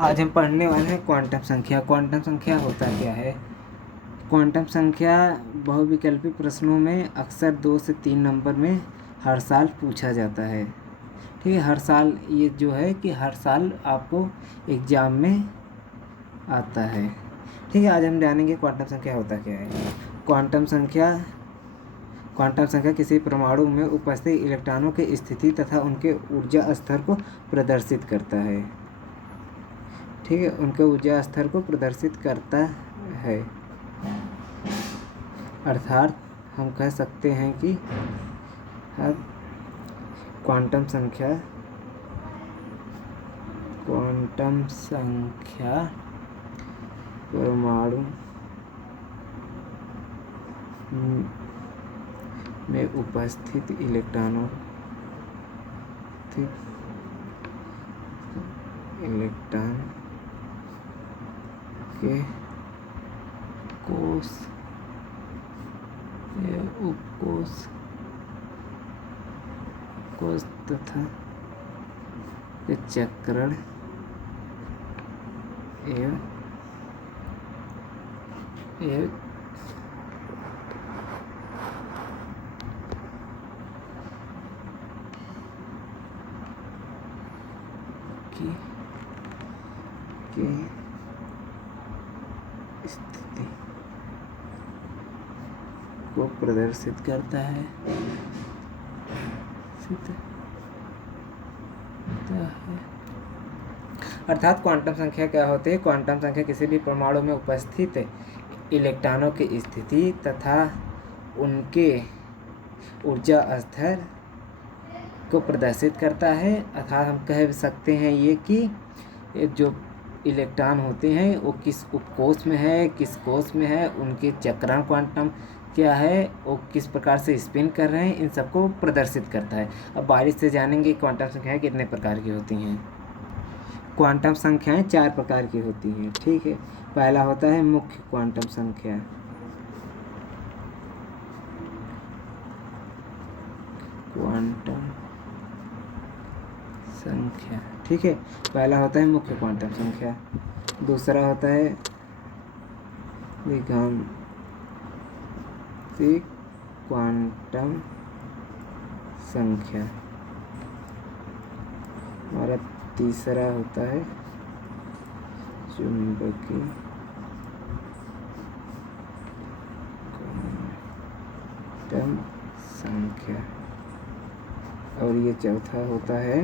आज हम पढ़ने वाले हैं क्वांटम संख्या। क्वांटम संख्या होता क्या है? क्वांटम संख्या बहुविकल्पी प्रश्नों में अक्सर 2 से 3 नंबर में हर साल पूछा जाता है। ठीक है, हर साल ये जो है कि हर साल आपको एग्ज़ाम में आता है। ठीक है, आज हम जानेंगे क्वांटम संख्या होता क्या है। क्वांटम संख्या किसी परमाणु में उपस्थित इलेक्ट्रॉनों की स्थिति तथा उनके ऊर्जा स्तर को प्रदर्शित करता है। ठीक है, उनके ऊर्जा स्तर को प्रदर्शित करता है। अर्थात हम कह सकते हैं कि हर क्वांटम संख्या परमाणु में उपस्थित इलेक्ट्रॉन के कोष या उपकोष तथा के चक्रण एवं की स्थिति को प्रदर्शित करता है। अर्थात क्वांटम संख्या क्या होती है? क्वांटम संख्या किसी भी परमाणु में उपस्थित इलेक्ट्रॉनों की स्थिति तथा उनके ऊर्जा स्तर को प्रदर्शित करता है। अर्थात हम कह सकते हैं ये कि जो इलेक्ट्रॉन होते हैं वो किस उपकोष में है, किस कोष में है, उनके चक्रण क्वांटम क्या है, वो किस प्रकार से स्पिन कर रहे हैं, इन सबको प्रदर्शित करता है। अब बारीक से जानेंगे क्वांटम संख्याएं कितने प्रकार की होती हैं। क्वांटम संख्याएं 4 प्रकार की होती हैं। ठीक है, पहला होता है मुख्य क्वांटम संख्या। ठीक है, पहला होता है मुख्य क्वांटम संख्या। दूसरा होता है द्विघातिक क्वांटम संख्या। हमारा तीसरा होता है चुंबकीय क्वांटम संख्या। और ये चौथा होता है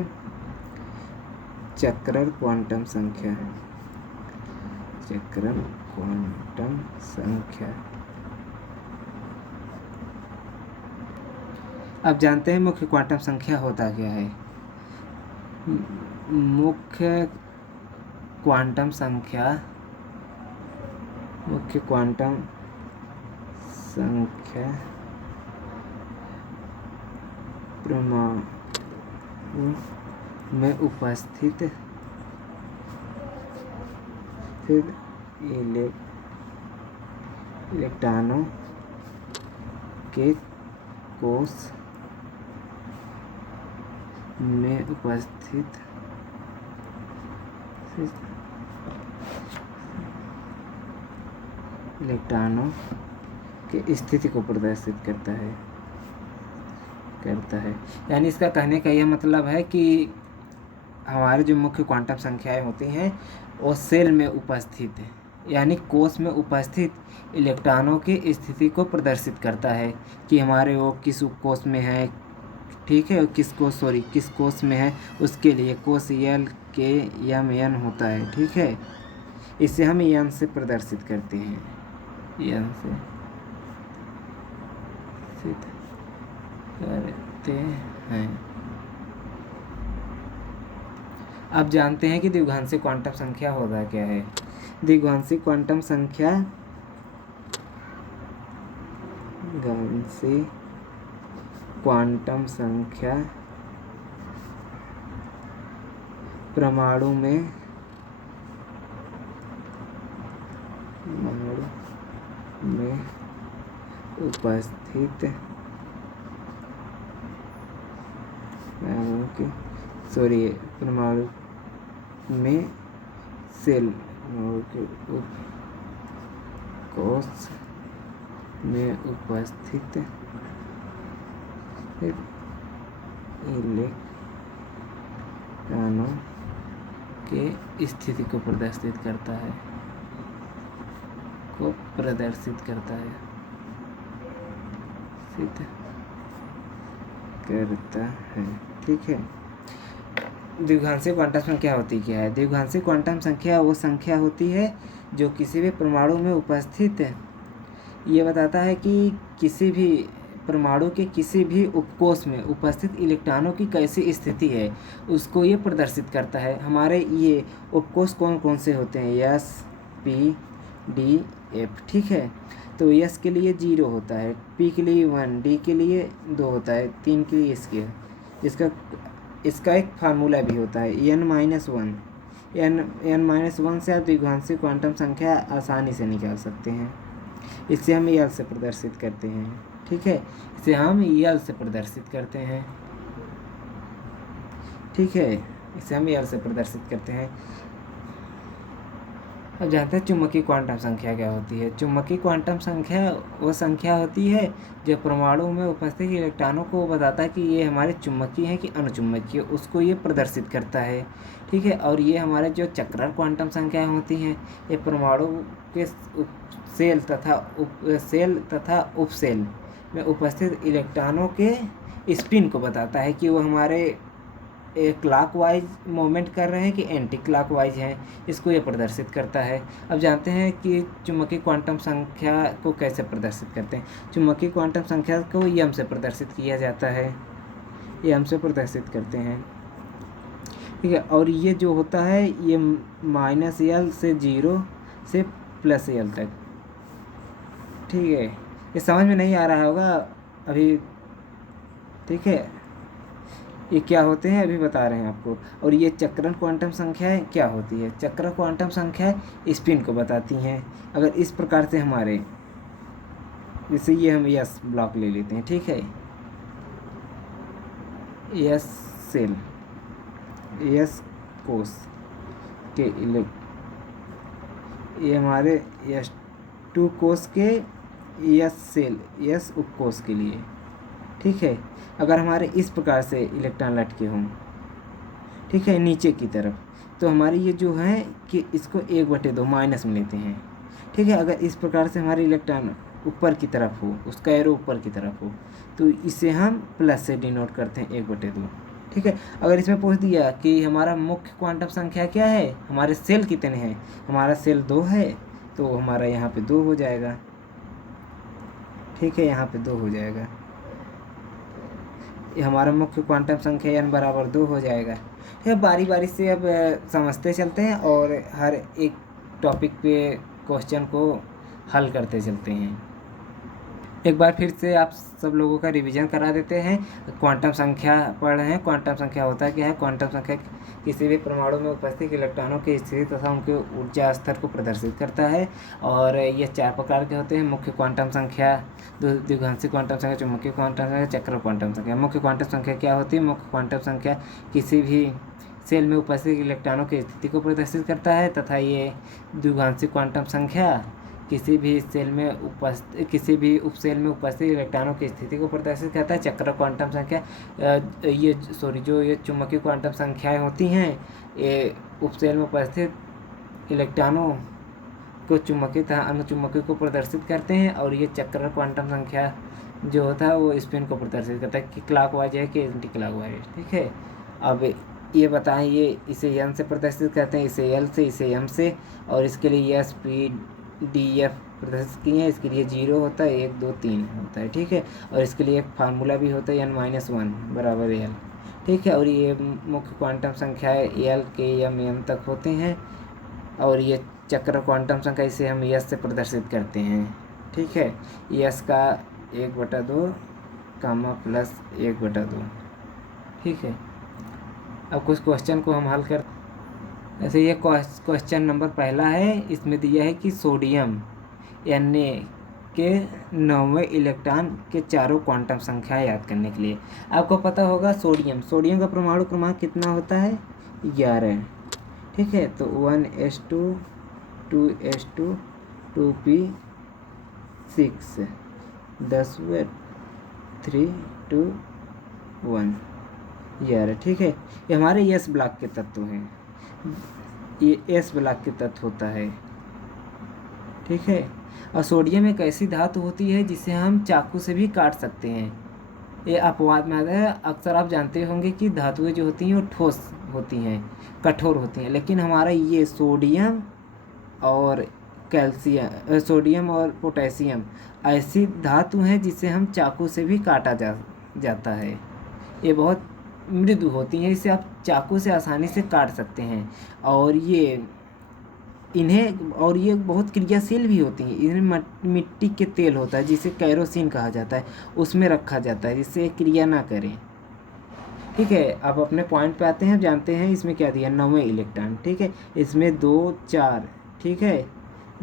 चक्रण क्वांटम संख्या। अब जानते हैं मुख्य क्वांटम संख्या होता क्या है। मुख्य क्वांटम संख्या परमाणु में उपस्थित इलेक्ट्रॉनों के कोष में उपस्थित इलेक्ट्रॉनों की स्थिति को प्रदर्शित करता है। यानी इसका कहने का यह मतलब है कि हमारे जो मुख्य क्वांटम संख्याएं होती हैं वो सेल में उपस्थित यानी कोष में उपस्थित इलेक्ट्रॉनों की स्थिति को प्रदर्शित करता है कि हमारे वो किस उपकोष में है। ठीक है, किस कोष में है, उसके लिए कोष यल के यम एन होता है। ठीक है, इसे हम एन से प्रदर्शित करते हैं। अब जानते हैं कि द्विघांसी क्वांटम संख्या होता क्या है। द्विघांसी क्वांटम संख्या परमाणु में उपस्थित परमाणु में सेल के कोश में उपस्थित इलेक्ट्रॉनों के स्थिति को प्रदर्शित करता है ठीक है। द्विघांसी क्वांटम संख्या होती क्या है? द्विघांसी क्वांटम संख्या वो संख्या होती है जो किसी भी परमाणु में उपस्थित है, ये बताता है कि किसी भी परमाणु के किसी भी उपकोष में उपस्थित इलेक्ट्रॉनों की कैसी स्थिति है उसको ये प्रदर्शित करता है। हमारे ये उपकोष कौन कौन से होते हैं? S, P, D, F. ठीक है, तो एस के लिए 0 होता है, पी के लिए 1, डी के लिए 2 होता है, 3 के लिए इसका एक फार्मूला भी होता है n-1। n-1 से आप द्विघांसी क्वांटम संख्या आसानी से निकाल सकते हैं। इसे हम यल से प्रदर्शित करते हैं। ठीक है, इसे हम यल से प्रदर्शित करते हैं। ठीक है, इसे हम यल से प्रदर्शित करते हैं। अब जानते हैं चुंबकीय क्वांटम संख्या क्या होती है। चुंबकीय क्वांटम संख्या वो संख्या होती है जो परमाणु में उपस्थित इलेक्ट्रॉनों को बताता है कि ये हमारे चुंबकीय है कि अनुचुंबकीय, उसको ये प्रदर्शित करता है। ठीक है, और ये हमारे जो चक्रण क्वांटम संख्याएं होती हैं ये परमाणु के सेल तथा उपसेल में उपस्थित इलेक्ट्रॉनों के स्पिन को बताता है कि वो हमारे क्लॉकवाइज मूवमेंट कर रहे हैं कि एंटी क्लॉकवाइज हैं, इसको ये प्रदर्शित करता है। अब जानते हैं कि चुंबकीय क्वांटम संख्या को कैसे प्रदर्शित करते हैं। चुंबकीय क्वांटम संख्या को यम से प्रदर्शित किया जाता है, यम से प्रदर्शित करते हैं। ठीक है, और ये जो होता है ये -L से 0 से +L तक। ठीक है, ये समझ में नहीं आ रहा होगा अभी। ठीक है, ये क्या होते हैं अभी बता रहे हैं आपको। और ये चक्रण क्वांटम संख्याएं क्या होती है? चक्रण क्वांटम संख्याएं स्पिन को बताती हैं। अगर इस प्रकार से हमारे, जैसे ये हम यस ब्लॉक ले लेते हैं। ठीक है, यस सेल, यस कोश के ये हमारे S2 कोश के यस सेल, यस उपकोश के लिए। ठीक है, अगर हमारे इस प्रकार से इलेक्ट्रॉन लटके हों, ठीक है, नीचे की तरफ, तो हमारी ये जो है कि इसको 1/2 माइनस में लेते हैं। ठीक है, अगर इस प्रकार से हमारे इलेक्ट्रॉन ऊपर की तरफ हो, उसका एरो ऊपर की तरफ हो, तो इसे हम प्लस से डिनोट करते हैं 1/2। ठीक है, अगर इसमें पूछ दिया कि हमारा मुख्य क्वांटम संख्या क्या है, हमारे सेल कितने हैं, हमारा सेल 2 है, तो हमारा यहाँ पे 2 हो जाएगा। ठीक है, यहाँ पे 2 हो जाएगा, ये हमारा मुख्य क्वांटम संख्या n = 2 हो जाएगा। ठीक है, बारी बारी से अब समझते चलते हैं और हर एक टॉपिक पे क्वेश्चन को हल करते चलते हैं। एक बार फिर से आप सब लोगों का रिवीजन करा देते हैं। क्वांटम संख्या पढ़ रहे हैं। क्वांटम संख्या होता क्या है? क्वांटम संख्या किसी भी परमाणु में उपस्थित इलेक्ट्रॉनों की स्थिति तथा उनके ऊर्जा स्तर को प्रदर्शित करता है। और ये 4 प्रकार के होते हैं: मुख्य क्वांटम संख्या, द्विघांसी क्वांटम संख्या, चुंबकीय क्वांटम संख्या, चक्र क्वांटम संख्या। मुख्य क्वांटम संख्या क्या होती है? मुख्य क्वांटम संख्या किसी भी सेल में उपस्थित इलेक्ट्रॉनों की स्थिति को प्रदर्शित करता है, तथा ये द्विघांसी क्वांटम संख्या किसी भी सेल में किसी भी उपसेल में उपस्थित इलेक्ट्रॉनों की स्थिति को प्रदर्शित करता है। चक्र क्वांटम संख्या जो ये चुंबकीय क्वांटम संख्याएं होती हैं, ये उपसेल में उपस्थित इलेक्ट्रॉनों को चुंबकीय तथा अनुचुंबकीय को प्रदर्शित करते हैं। और ये चक्र क्वांटम संख्या जो होता है वो स्पिन को प्रदर्शित करता है कि क्लॉकवाइज है कि एंटी क्लॉकवाइज। ठीक है, अब ये बताएं, ये इसे एन से प्रदर्शित करते हैं, इसे एल से, इसे एम से, और इसके लिए एस, पी, डी, एफ प्रदर्शित किए हैं। इसके लिए 0 होता है, 1, 2, 3 होता है। ठीक है, और इसके लिए एक फार्मूला भी होता है n-1 = L। ठीक है, और ये मुख्य क्वांटम संख्याएं L के m तक होते हैं। और ये चक्र क्वांटम संख्या इसे हम यस से प्रदर्शित करते हैं। ठीक है, यस का 1/2 प्लस 1/2। ठीक है, अब कुछ क्वेश्चन को हम हल कर, जैसे ये क्वेश्चन नंबर पहला है, इसमें दिया है कि सोडियम Na के 9वें इलेक्ट्रॉन के चारों क्वांटम संख्या याद करने के लिए। आपको पता होगा सोडियम का परमाणु क्रमांक कितना होता है? 11। ठीक है। तो 1s2 2s2 2p6 10 हुए 3 2 1 ये आ रहा है। ठीक है, ये हमारे एस ब्लॉक के तत्व हैं, ये एस ब्लॉक के तत्व होता है। ठीक है, और सोडियम एक ऐसी धातु होती है जिसे हम चाकू से भी काट सकते हैं। ये अपवाद में आता है। अक्सर आप जानते होंगे कि धातुएं जो होती हैं वो ठोस होती हैं, कठोर होती हैं, लेकिन हमारा ये सोडियम और कैल्शियम, सोडियम और पोटेशियम ऐसी धातु हैं जिसे हम चाकू से भी काटा जाता है। ये बहुत मृदु होती हैं, इसे आप चाकू से आसानी से काट सकते हैं। और ये बहुत क्रियाशील भी होती हैं। इनमें मिट्टी के तेल होता है जिसे कैरोसिन कहा जाता है, उसमें रखा जाता है जिससे क्रिया ना करें। ठीक है, अब अपने पॉइंट पे आते हैं, जानते हैं इसमें क्या दिया, 9वें इलेक्ट्रॉन। ठीक है, इसमें 2 4, ठीक है,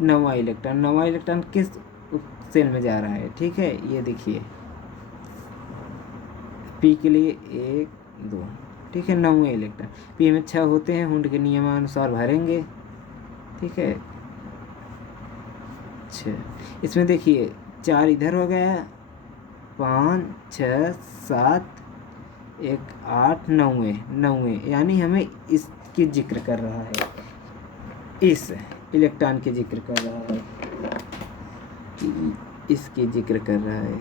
9वां इलेक्ट्रॉन किस सेल में जा रहा है। ठीक है, ये देखिए पी के लिए 1 2, ठीक है, 9वें इलेक्ट्रॉन। पी में 6 होते हैं, हुंड के नियमानुसार भरेंगे। ठीक है, 6, इसमें देखिए 4 इधर हो गया, 5 6 7 1 8 9वें, यानी हमें इसकी जिक्र कर रहा है, इस इलेक्ट्रॉन के जिक्र कर रहा है, इसकी जिक्र कर रहा है।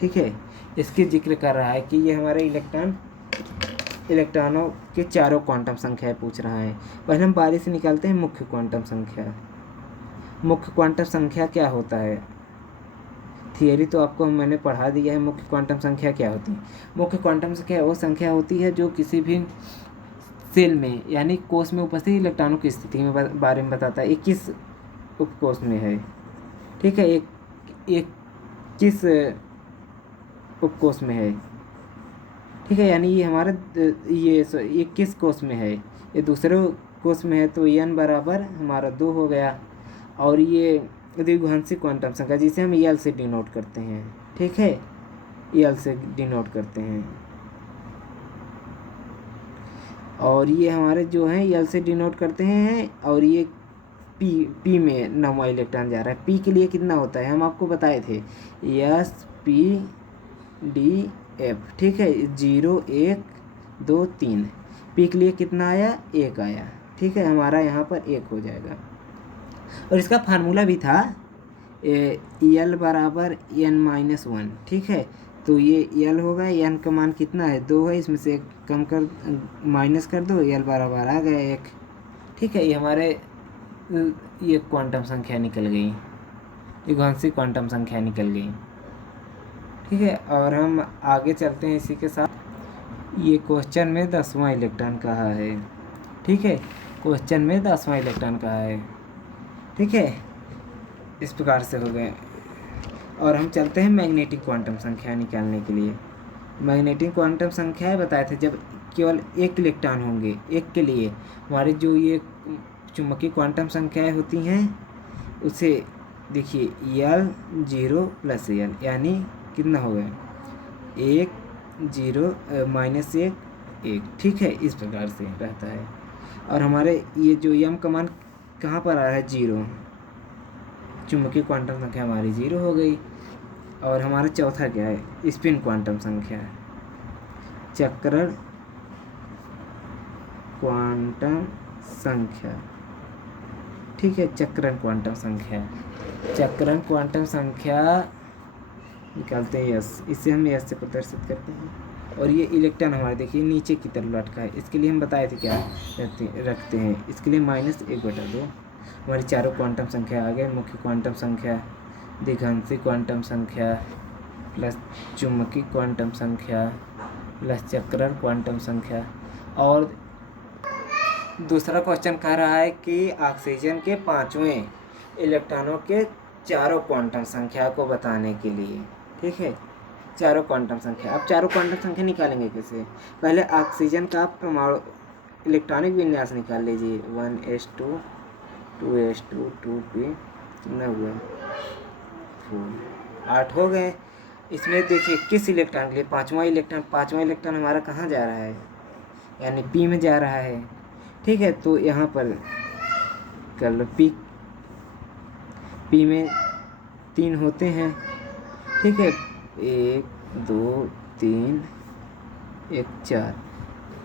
ठीक है, इसकी जिक्र कर रहा है कि ये हमारे इलेक्ट्रॉनों के चारों क्वांटम संख्याएं पूछ रहा है। पहले हम बारी से निकालते हैं मुख्य क्वांटम संख्या। मुख्य क्वांटम संख्या क्या होता है, थियरी तो आपको मैंने पढ़ा दिया है। मुख्य क्वांटम संख्या क्या होती है? मुख्य क्वांटम संख्या वो संख्या होती है जो किसी भी सेल में यानी कोष में उपस्थित इलेक्ट्रॉनों की स्थिति में बारे में बताता है। 21 उपकोष में है। ठीक है, एक किस उपकोष में है। ठीक है, यानी ये हमारे ये 21 कोष में है, ये दूसरे कोष में है, तो n बराबर हमारा 2 हो गया। और ये द्विघांसी क्वांटम संख्या जिसे हम एल से डिनोट करते हैं। ठीक है, एल से डिनोट करते हैं। और ये हमारे जो हैं एल से डिनोट करते हैं। और ये पी में 9वां इलेक्ट्रॉन जा रहा है। पी के लिए कितना होता है हम आपको बताए थे, एस पी डी एफ। ठीक है, 0 1 2 3। पी के लिए कितना आया, 1 आया। ठीक है, हमारा यहाँ पर 1 हो जाएगा। और इसका फार्मूला भी था एल बराबर n-1। ठीक है, तो ये एल होगा, एन का मान कितना है, 2 है, इसमें से 1 कम कर माइनस कर दो, एल बराबर आ गया 1। ठीक है, ये हमारे ये क्वांटम संख्या निकल गई, द्विघांसी क्वांटम संख्या निकल गई। ठीक है, और हम आगे चलते हैं इसी के साथ। ये क्वेश्चन में 10वां इलेक्ट्रॉन कहा है। ठीक है, क्वेश्चन में 10वां इलेक्ट्रॉन कहा है। ठीक है, इस प्रकार से हो गए। और हम चलते हैं मैग्नेटिक क्वांटम संख्या निकालने के लिए। मैग्नेटिक क्वांटम संख्या बताए थे जब केवल 1 इलेक्ट्रॉन होंगे, एक के लिए हमारी जो ये चुंबकीय क्वांटम संख्याएं होती हैं उसे देखिए एल 0 + एल, यानी कितना हो गया, 1 0 -1 1। ठीक है, इस प्रकार से रहता है। और हमारे ये जो यम का मान कहाँ पर आ रहा है, 0। चुंबकीय क्वांटम संख्या हमारी 0 हो गई। और हमारा चौथा क्या है, स्पिन क्वांटम संख्या, चक्रण क्वांटम संख्या। ठीक है, चक्रण क्वांटम संख्या निकालते हैं यस, इसे हम यस से प्रदर्शित करते हैं। और ये इलेक्ट्रॉन हमारे देखिए नीचे की तरफ लटका है, इसके लिए हम बताए थे क्या रखते हैं, इसके लिए -1/2। हमारी चारों क्वांटम संख्या आ गए, मुख्य क्वांटम संख्या, द्विघांसी क्वांटम संख्या प्लस चुंबकीय क्वांटम संख्या प्लस चक्रण क्वांटम संख्या। और दूसरा क्वेश्चन कह रहा है कि ऑक्सीजन के 5वें इलेक्ट्रॉनों के चारों क्वांटम संख्या को बताने के लिए। ठीक है, चारों क्वांटम संख्या। अब चारों क्वांटम संख्या निकालेंगे कैसे, पहले ऑक्सीजन का परमाणु इलेक्ट्रॉनिक विन्यास निकाल लीजिए। 1s2 2s2 2p कितना हुआ, 4 8 हो गए। इसमें देखिए किस इलेक्ट्रॉन के लिए, 5वां इलेक्ट्रॉन हमारा कहाँ जा रहा है, यानी पी में जा रहा है। ठीक है। तो यहाँ पर कर लो पी में 3 होते हैं, ठीक है, 1 2 3 1 4,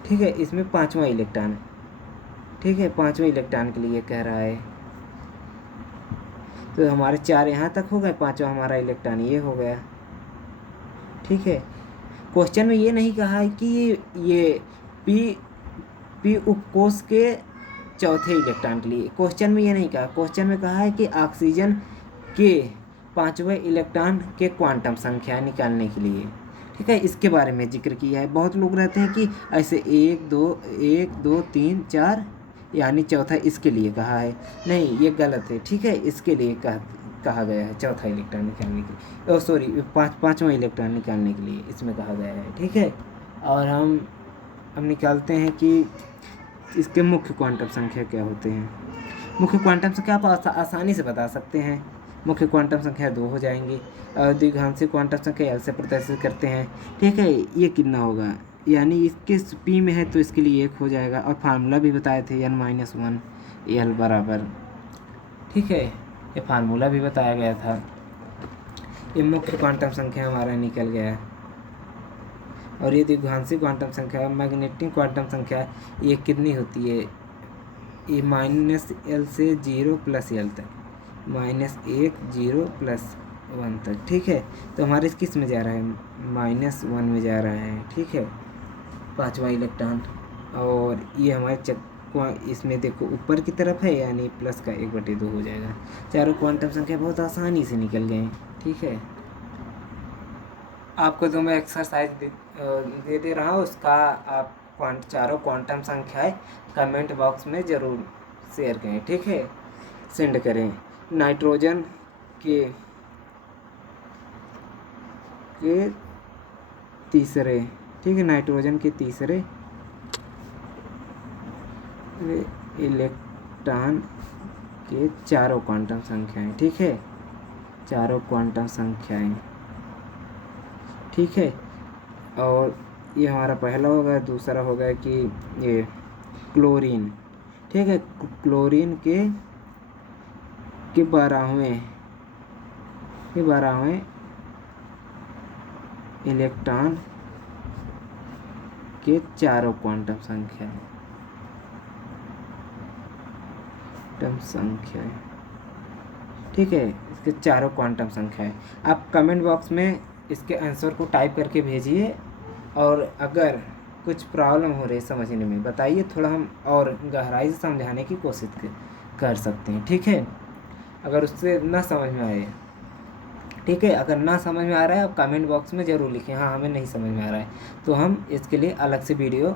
ठीक है। इसमें 5वां इलेक्ट्रॉन, ठीक है, 5वें इलेक्ट्रॉन के लिए कह रहा है। तो हमारे 4 यहाँ तक हो गए, 5वां हमारा इलेक्ट्रॉन ये हो गया, ठीक है। क्वेश्चन में ये नहीं कहा है कि ये पी उपकोष के चौथे इलेक्ट्रॉन के लिए, क्वेश्चन में ये नहीं कहा। क्वेश्चन में कहा है कि ऑक्सीजन के 5वें इलेक्ट्रॉन के क्वांटम संख्या निकालने के लिए, ठीक है, इसके बारे में जिक्र किया है। बहुत लोग रहते हैं कि ऐसे 1 2 3 4 यानी चौथा इसके लिए कहा है, नहीं, ये गलत है, ठीक है। इसके लिए कहा गया है चौथा इलेक्ट्रॉन निकालने के लिए, सॉरी, पाँचवां इलेक्ट्रॉन निकालने के लिए इसमें कहा गया है, ठीक है। और हम निकालते हैं कि इसके मुख्य क्वांटम संख्या क्या होते हैं। मुख्य क्वांटम संख्या आप आसानी से बता सकते हैं। मुख्य क्वांटम संख्या 2 हो जाएंगी और द्विघांसी क्वांटम संख्या L से प्रदर्शित करते हैं, ठीक है। ये कितना होगा, यानी इसके पी में है तो इसके लिए 1 हो जाएगा। और फार्मूला भी बताए थे n-1 L बराबर, ठीक है, ये फार्मूला भी बताया गया था। ये मुख्य क्वांटम संख्या हमारा निकल गया। और ये द्विघांसी क्वांटम संख्या, मैग्नेटिक क्वांटम संख्या, ये कितनी होती है, ये -L से 0 + L तक, -1 0 + 1 तक, ठीक है। तो हमारे किस में जा रहा है, -1 में जा रहा है, ठीक है, 5वां इलेक्ट्रॉन। और ये हमारे इसमें देखो ऊपर की तरफ है, यानी प्लस का 1/2 हो जाएगा। चारों क्वांटम संख्या बहुत आसानी से निकल गए, ठीक है। आपको जो मैं एक्सरसाइज दे रहा हूँ उसका आप चारों क्वांटम संख्याएं कमेंट बॉक्स में ज़रूर शेयर करें, ठीक है, सेंड करें। नाइट्रोजन के तीसरे, ठीक है, नाइट्रोजन के तीसरे इलेक्ट्रॉन के चारों क्वांटम संख्याएं, ठीक है, चारों क्वांटम संख्याएं, ठीक है। और ये हमारा पहला होगा, दूसरा होगा कि ये क्लोरीन, ठीक है, क्लोरीन के 12वें इलेक्ट्रॉन के चारों क्वांटम संख्याएं, ठीक है, इसके चारों क्वांटम संख्याएं। आप कमेंट बॉक्स में इसके आंसर को टाइप करके भेजिए। और अगर कुछ प्रॉब्लम हो रही समझने में बताइए, थोड़ा हम और गहराई से समझाने की कोशिश कर सकते हैं, ठीक है। अगर उससे ना समझ में आए, ठीक है, अगर ना समझ में आ रहा है आप कमेंट बॉक्स में ज़रूर लिखें, हाँ हमें नहीं समझ में आ रहा है, तो हम इसके लिए अलग से वीडियो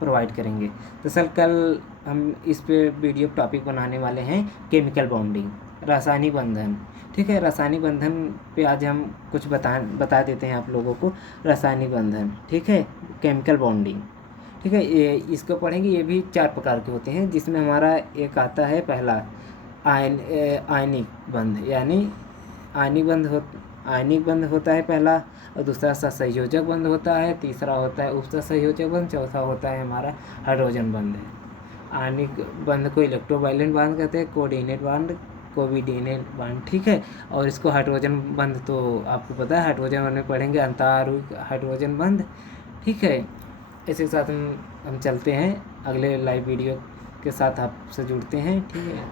प्रोवाइड करेंगे। तो सर कल हम इस पे वीडियो टॉपिक बनाने वाले हैं केमिकल बॉन्डिंग, रासायनिक बंधन, ठीक है। रासायनिक बंधन पे आज हम कुछ बता देते हैं आप लोगों को, रासायनिक बंधन, ठीक है, केमिकल बॉन्डिंग, ठीक है। ये इसको पढ़ेंगे। ये भी 4 प्रकार के होते हैं, जिसमें हमारा एक आता है पहला आयनिक बंध, यानी आयनिक बंध होता है पहला। और दूसरा सहसंयोजक बंध होता है, तीसरा होता है उपसहसंयोजक बंध, चौथा होता है हमारा हाइड्रोजन बंध है। आयनिक बंध को इलेक्ट्रोवायलेंट बंध कहते हैं, कोऑर्डिनेट बंध, कोविडिनेट बंध, ठीक है। और इसको हाइड्रोजन बंध तो आपको पता है, हाइड्रोजन बंध में पढ़ेंगे अंतराणु हाइड्रोजन बंध, ठीक है। इसके साथ हम चलते हैं, अगले लाइव वीडियो के साथ आपसे जुड़ते हैं, ठीक है।